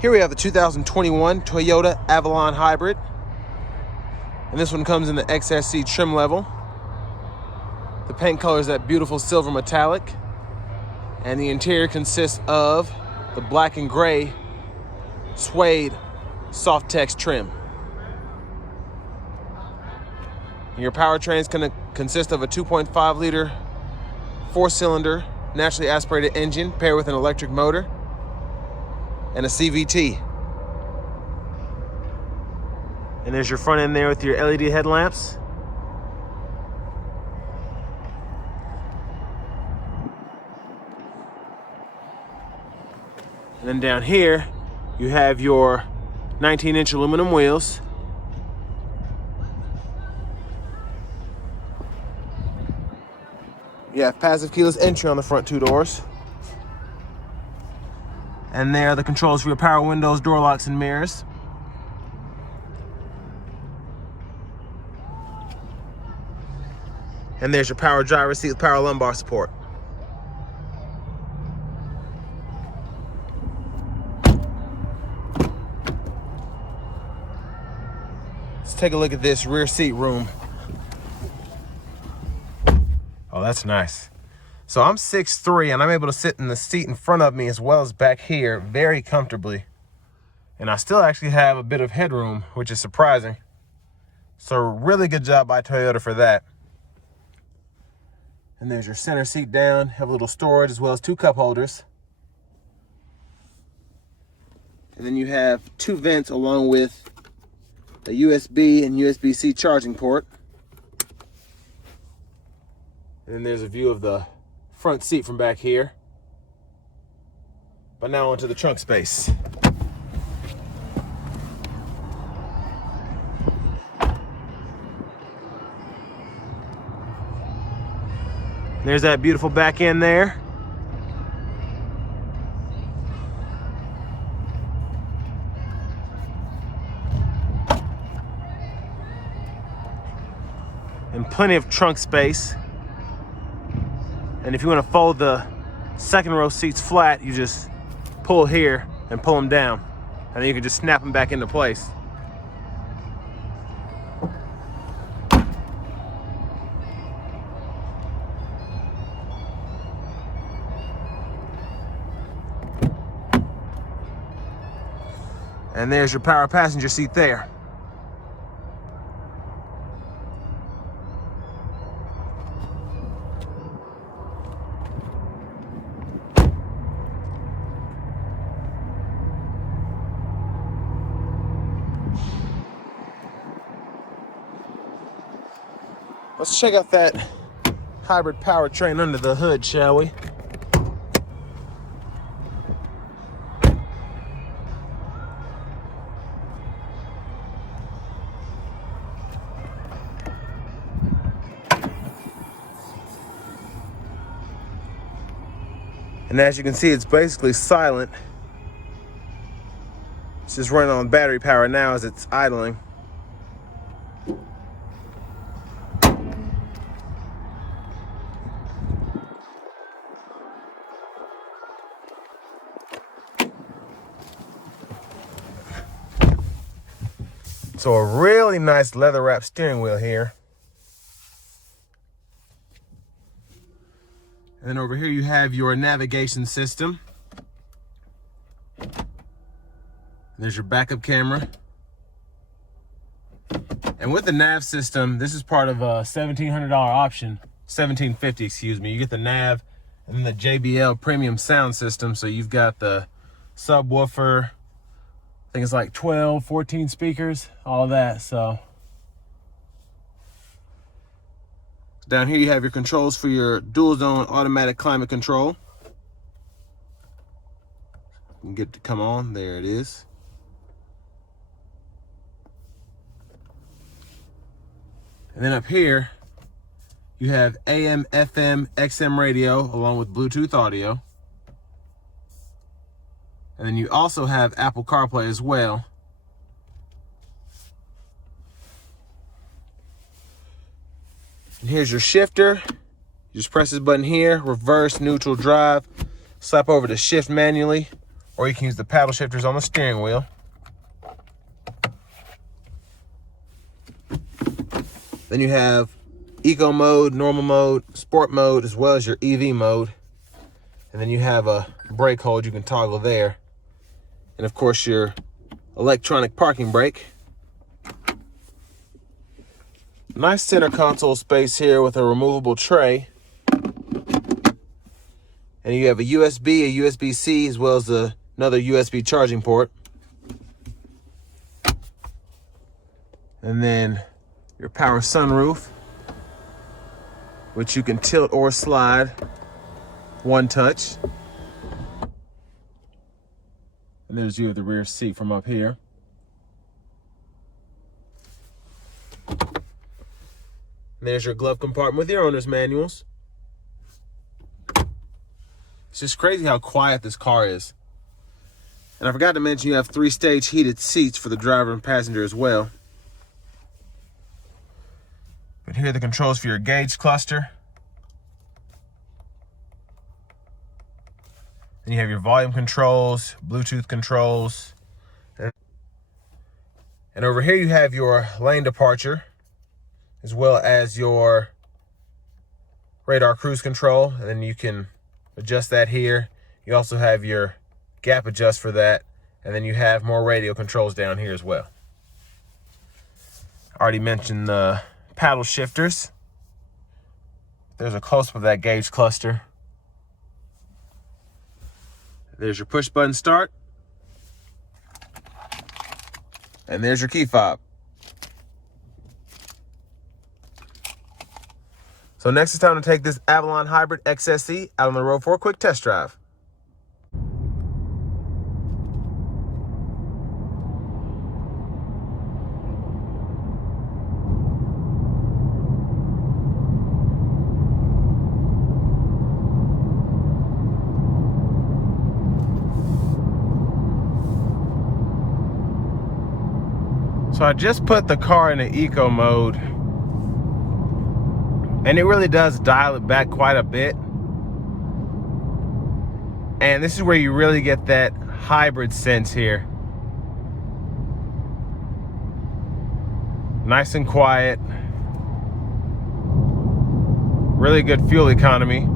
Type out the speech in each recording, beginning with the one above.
Here we have the 2021 Toyota Avalon Hybrid. And this one comes in the XSE trim level. The paint color is that beautiful silver metallic. And the interior consists of the black and gray suede softex trim. Your powertrain is going to consist of a 2.5 liter 4-cylinder naturally aspirated engine paired with an electric motor and a CVT. And there's your front end there with your LED headlamps. And then down here, you have your 19-inch aluminum wheels. You have passive keyless entry on the front two doors. And there are the controls for your power windows, door locks, and mirrors. And there's your power driver's seat with power lumbar support. Let's take a look at this rear seat room. Oh, that's nice. So I'm 6'3", and I'm able to sit in the seat in front of me as well as back here very comfortably. And I still actually have a bit of headroom, which is surprising. So really good job by Toyota for that. And there's your center seat down, have a little storage as well as 2 cup holders. And then you have 2 vents along with a USB and USB-C charging port. And then there's a view of the front seat from back here. But now onto the trunk space. There's that beautiful back end there. And plenty of trunk space. And if you want to fold the second row seats flat, you just pull here and pull them down. And then you can just snap them back into place. And there's your power passenger seat there. Let's check out that hybrid powertrain under the hood, shall we? And as you can see, it's basically silent. It's just running on battery power now as it's idling. So a really nice leather wrapped steering wheel here. And then over here you have your navigation system. There's your backup camera. And with the Nav system, this is part of a $1,700 option, $1,750, excuse me. You get the Nav and then the JBL premium sound system. So you've got the subwoofer, I think it's like 12, 14 speakers, all of that. So down here you have your controls for your dual zone automatic climate control. You can get it to come on, there it is. And then up here, you have AM, FM, XM radio along with Bluetooth audio. And then you also have Apple CarPlay as well. And here's your shifter. You just press this button here, reverse, neutral, drive. Slap over to shift manually, or you can use the paddle shifters on the steering wheel. Then you have eco mode, normal mode, sport mode, as well as your EV mode. And then you have a brake hold you can toggle there. And of course your electronic parking brake. Nice center console space here with a removable tray. And you have a USB, a USB-C, as well as another USB charging port. And then your power sunroof, which you can tilt or slide one touch. And there's you at the rear seat from up here. And there's your glove compartment with your owner's manuals. It's just crazy how quiet this car is. And I forgot to mention you have 3-stage heated seats for the driver and passenger as well. But here are the controls for your gauge cluster. Then you have your volume controls, Bluetooth controls. And over here you have your lane departure, as well as your radar cruise control. And then you can adjust that here. You also have your gap adjust for that. And then you have more radio controls down here as well. I already mentioned the paddle shifters. There's a close-up of that gauge cluster. There's your push button start. And there's your key fob. So next it's time to take this Avalon Hybrid XSE out on the road for a quick test drive. So I just put the car in the eco mode, and it really does dial it back quite a bit. And this is where you really get that hybrid sense here. Nice and quiet. Really good fuel economy.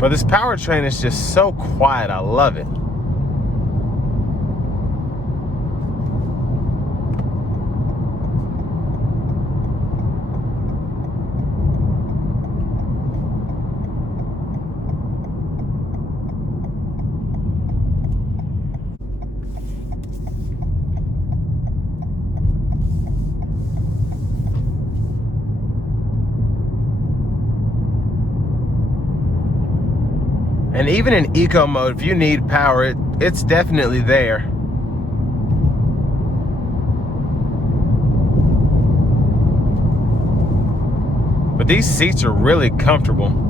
But this powertrain is just so quiet. I love it. And even in eco mode, if you need power, it's definitely there. But these seats are really comfortable.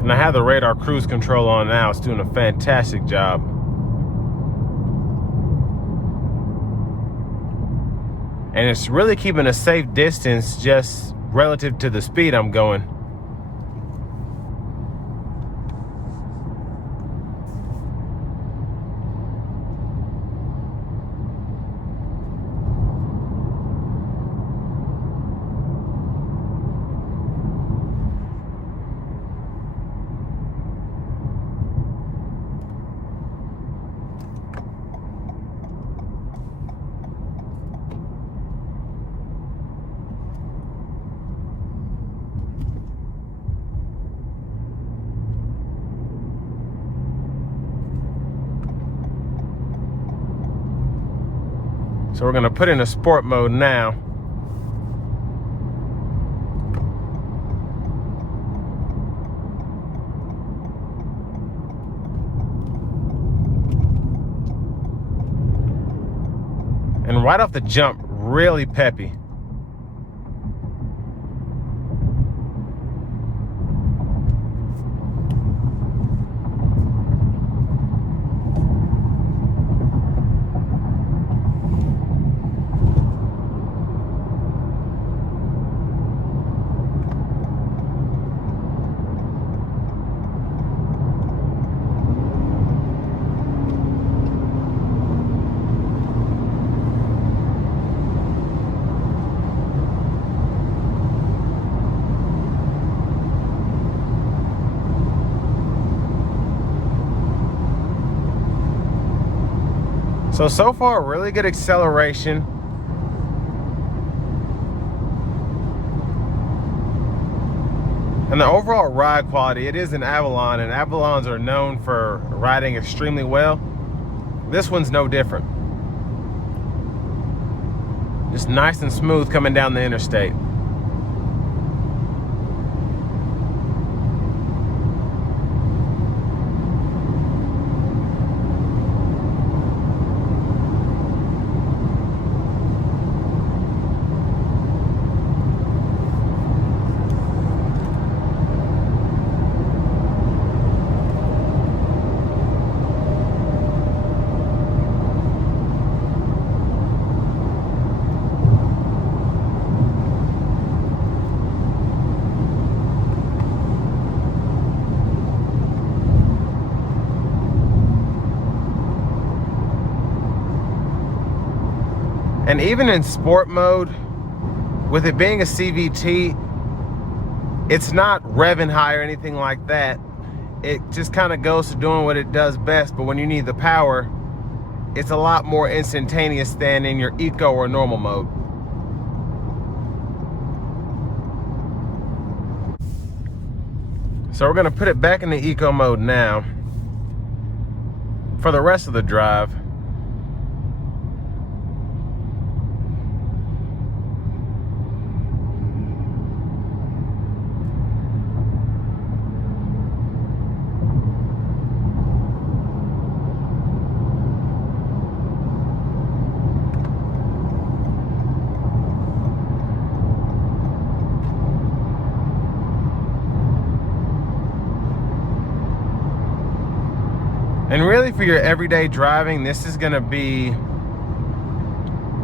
And I have the radar cruise control on now. It's doing a fantastic job. And it's really keeping a safe distance just relative to the speed I'm going. So we're gonna put in a sport mode now. And right off the jump, really peppy. So far, really good acceleration. And the overall ride quality, it is an Avalon, and Avalons are known for riding extremely well. This one's no different. Just nice and smooth coming down the interstate. And even in sport mode, with it being a CVT, it's not revving high or anything like that. It just kind of goes to doing what it does best, but when you need the power, it's a lot more instantaneous than in your eco or normal mode. So we're gonna put it back in the eco mode now for the rest of the drive. And really, for your everyday driving, this is gonna be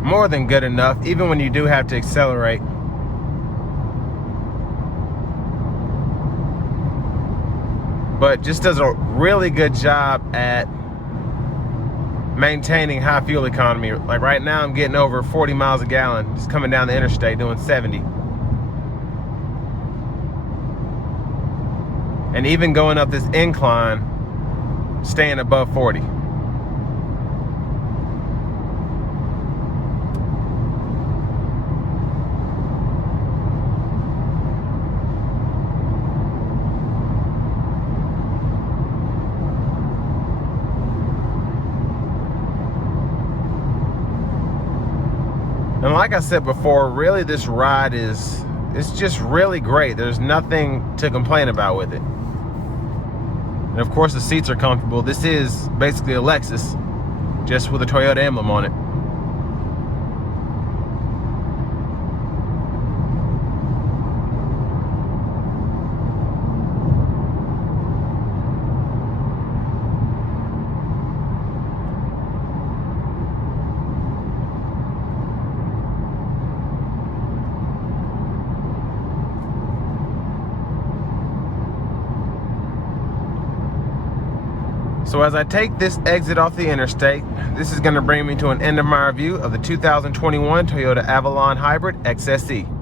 more than good enough, even when you do have to accelerate. But just does a really good job at maintaining high fuel economy. Like right now, I'm getting over 40 miles a gallon, just coming down the interstate doing 70. And even going up this incline, staying above 40. And like I said before, really this ride it's just really great. There's nothing to complain about with it. And of course the seats are comfortable. This is basically a Lexus, just with a Toyota emblem on it. So as I take this exit off the interstate, this is going to bring me to an end of my review of the 2021 Toyota Avalon Hybrid XSE.